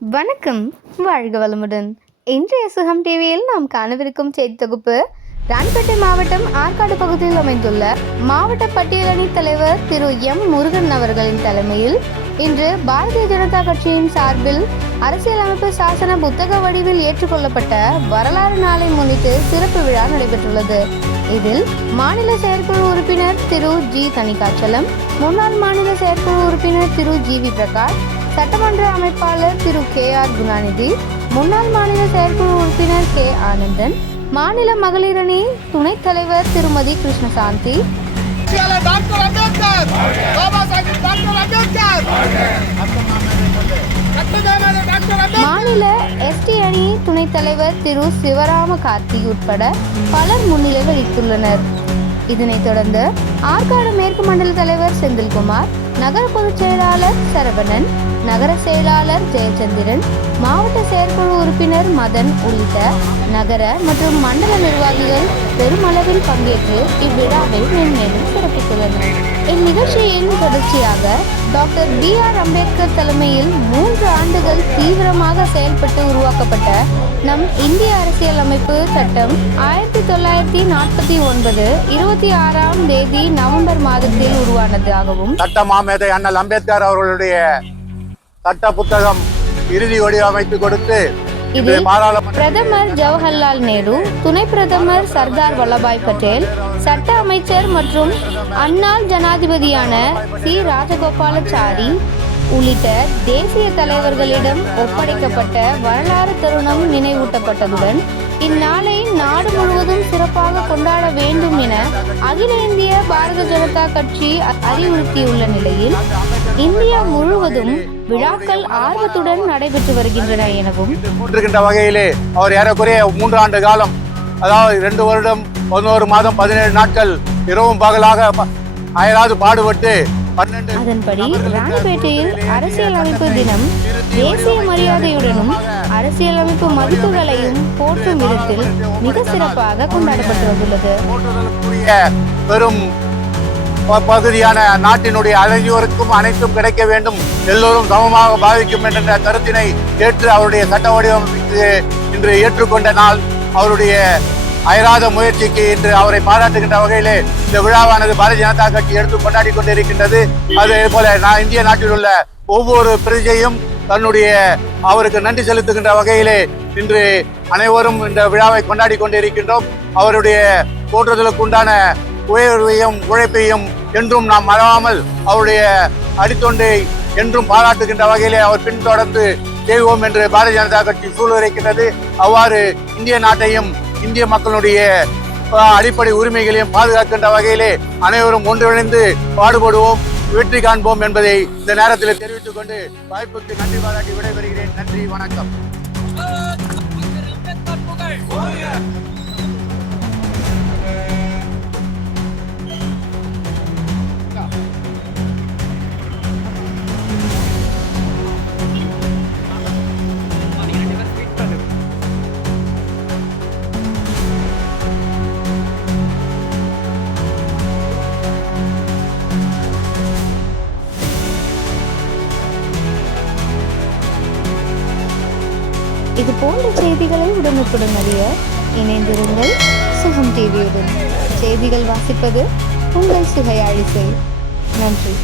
வணக்கம் வாழ்க வளமுடன். இன்றைய சுகம் டிவியில் நாம் காணவிருக்கும் செய்தி தொகுப்பு ராணிப்பேட்டை மாவட்டம் ஆற்காடு பகுதியில் அமைந்துள்ள மாவட்ட பட்டியலணி தலைவர் திரு எம் முருகன் அவர்களின் தலைமையில் இன்று பாரதிய ஜனதா கட்சியின் சார்பில் அரசியலமைப்பு சாசன புத்தக வடிவில் ஏற்றுக்கொள்ளப்பட்ட வரலாறு நாளை முன்னிட்டு சிறப்பு விழா நடைபெற்றுள்ளது. இதில் மாநில செயற்குழு உறுப்பினர் திரு ஜி தணிகாச்சலம் முன்னாள் மாநில செயற்குழு உறுப்பினர் திரு ஜி வி பிரகாஷ் சட்டமன்ற அமைப்பாளர் திரு கே ஆர் குணாநிதி முன்னாள் மாநில செயற்குழு உறுப்பினர் கே ஆனந்தன் மாநில மகளிரணி துணைத் தலைவர் திருமதி கிருஷ்ணசாந்தி. புரட்சியாளர் டாக்டர் அம்பேத்கர்! பாபா சாஹிப் டாக்டர் அம்பேத்கர்! சட்டஜானது டாக்டர் அம்பேத்கர்! மாநில எஸ்டி அணி துணைத் தலைவர் திரு சிவராம கார்த்திக் உட்பட பலர் முன்னிலை வகித்துள்ளனர். இதனைத் தொடர்ந்து ஆற்காடு மேற்கு மண்டல தலைவர் செந்தில்குமார் நகர பொதுச் செயலாளர் சரவணன் நகர செயலாளர் ஜெயச்சந்திரன் மாவட்ட செயற்குழு உறுப்பினர் மதன் உள்ளிட்ட நகர மற்றும் மண்டல நிர்வாகிகள் பெருமளவில் பங்கேற்று இவ்விழாவை மென்மேலும் சிறப்பித்துள்ளனர். இந்நிகழ்ச்சியின் தொடர்ச்சியாக டாக்டர் பி ஆர் அம்பேத்கர் தலைமையில் மூன்று ஆண்டுகள் தீவிரமாக செயல்பட்டு உருவாக்கப்பட்ட நம் இந்திய அரசியலமைப்பு சட்டம் ஆயிரத்தி தொள்ளாயிரத்தி நாற்பத்தி ஒன்பது இருபத்தி ஆறாம் தேதி நவம்பர் மாதத்தில் உருவானதாகவும் சட்ட மாமேதை அண்ணல் அம்பேத்கர் அவர்களுடைய சட்ட புத்தகம் இறுதி வடிவமைத்து கொடுத்து இதில் பிரதமர் ஜவஹர்லால் நேரு துணை பிரதமர் சர்தார் வல்லபாய் பட்டேல் சட்ட அமைச்சர் மற்றும் அன்னாள் ஜனாதிபதியான சி. ராஜகோபாலாச்சாரி உள்ளிட்ட தேசிய தலைவர்களிடம் ஒப்படைக்கப்பட்ட வரலாறு தருணம் நினைவூட்டப்பட்டதுடன் இந்நாளை நாடு முழுவதும் சிறப்பாக கொண்டாட வேண்டும் என அகில இந்திய பாரதிய ஜனதா கட்சி அறிவுறுத்தியுள்ள நிலையில் இந்தியா முழுவதும் விழாக்கள் ஆர்வத்துடன் நடைபெற்று வருகின்றன எனவும் வகையிலே அவர் ஏறக்குறைய மூன்று ஆண்டு காலம் அதாவது ரெண்டு வருடம் பதினோரு மாதம் பதினேழு நாட்கள் இரவும் பகலாக அயராது பாடுபட்டு அதன்படி ராணிப்பேட்டையில் அரசியலமைப்பு தினம் தேசிய மரியாதையுடனும் அரசியலமைப்பு மதிப்புகளையும் போற்றும் விதத்தில் மிக சிறப்பாக கொண்டாடப்பட்டு வந்துள்ளது. பெரும் பகுதியான நாட்டினுடைய அழகியோருக்கும் அனைத்தும் கிடைக்க வேண்டும். எல்லோரும் சமமாக பாதிக்கும் என்ற கருத்தினை ஏற்று அவருடைய சட்ட வடிவமைப்பு இன்று ஏற்றுக்கொண்ட நாள். அவருடைய அயராத முயற்சிக்கு இன்று அவரை பாராட்டுகின்ற வகையிலே இந்த விழாவானது பாரதிய ஜனதா கட்சி எடுத்து கொண்டாடி கொண்டிருக்கின்றது. அதே போல நான் இந்திய நாட்டில் உள்ள ஒவ்வொரு பிரஜையும் தன்னுடைய அவருக்கு நன்றி செலுத்துகின்ற வகையிலே இன்று அனைவரும் இந்த விழாவை கொண்டாடி கொண்டிருக்கின்றோம். அவருடைய போற்றுதலுக்கு உண்டான உயர்வையும் உழைப்பையும் என்றும் நாம் மறவாமல் அவருடைய அடித்தொண்டை என்றும் பாராட்டுகின்ற வகையிலே அவர் பின்தொடர்ந்து செய்வோம் என்று பாரதிய ஜனதா கட்சி சூழ்நிலைக்கின்றது அவ்வாறு இந்திய நாட்டையும் இந்திய மக்களுடைய அடிப்படை உரிமைகளையும் பாதுகாக்கின்ற வகையிலே அனைவரும் ஒன்றிணைந்து பாடுபடுவோம் வெற்றி காண்போம் என்பதை இந்த நேரத்தில் தெரிவித்துக் கொண்டு வாய்ப்புக்கு நன்றி பாராட்டி விடைபெறுகிறேன். நன்றி வணக்கம். இது போன்ற செய்திகளை உடனுக்குடன் அறிய இணைந்திருங்கள் சுகம் டிவியுடன். செய்திகள் வாசிப்பது உங்கள் சுகையாழிசை. நன்றி.